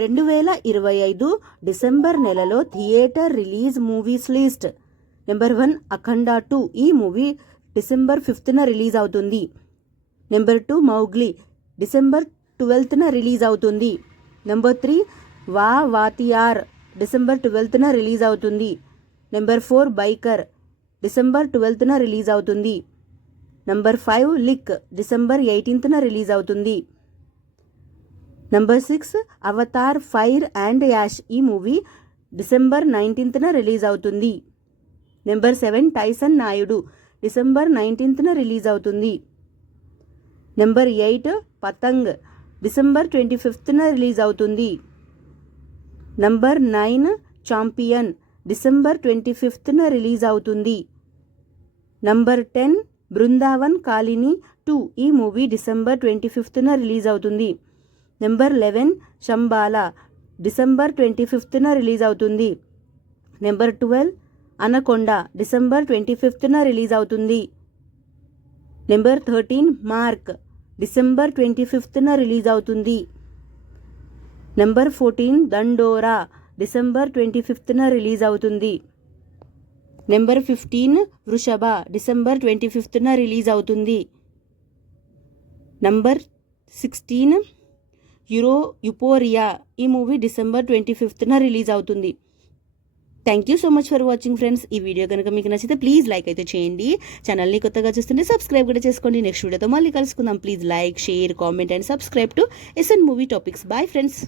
2025 December నెలలో theatre release movies list. Number 1 Akhanda 2. ఈ movie December 5న రిలీజ్ అవుతుంది. నెంబర్ 2 మౌగ్లీ డిసెంబర్ 12న రిలీజ్ అవుతుంది. నెంబర్ 3 వాతియార్ డిసెంబర్ 12న రిలీజ్ అవుతుంది. నెంబర్ 4 బైకర్ డిసెంబర్ 12న రిలీజ్ అవుతుంది. నంబర్ 5 లిక్ డిసెంబర్ 18న రిలీజ్ అవుతుంది. Number 6 Avatar fire and ash. ఈ మూవీ డిసెంబర్ 19న రిలీజ్ అవుతుంది. నెంబర్ 7 టైసన్ నాయుడు డిసెంబర్ 19న రిలీజ్ అవుతుంది. నెంబర్ 8 పతంగ్ డిసెంబర్ 25న రిలీజ్ అవుతుంది. నంబర్ 9 ఛాంపియన్ డిసెంబర్ 25న రిలీజ్ అవుతుంది. నంబర్ 10 బృందావన్ కాలిని 2. ఈ మూవీ డిసెంబర్ 25న రిలీజ్ అవుతుంది. నెంబర్ 11 శంబాలా డిసెంబర్ 25న రిలీజ్ అవుతుంది. నెంబర్ 12 అనకొండ డిసెంబర్ 25న రిలీజ్ అవుతుంది. నెంబర్ 13 మార్క్ డిసెంబర్ 25న రిలీజ్ అవుతుంది. నెంబర్ 14 దండోరా డిసెంబర్ 25న రిలీజ్ అవుతుంది. నెంబర్ 15 వృషభ డిసెంబర్ 25న రిలీజ్ అవుతుంది. నంబర్ 16 యుపోరియా. ఈ మూవీ డిసెంబర్ 25న రిలీజ్ అవుతుంది. Thank you so much for watching friends. ఈ వీడియో కనుక మీకు నచ్చితే ప్లీజ్ లైక్ అయితే చేయండి. ఛానల్ని కొత్తగా చూస్తుంటే సబ్స్క్రైబ్ కూడా చేసుకోండి. నెక్స్ట్ వీడియోతో మళ్ళీ కలుసుకుందాం. Please like, share, comment and subscribe to SN movie topics. Bye friends.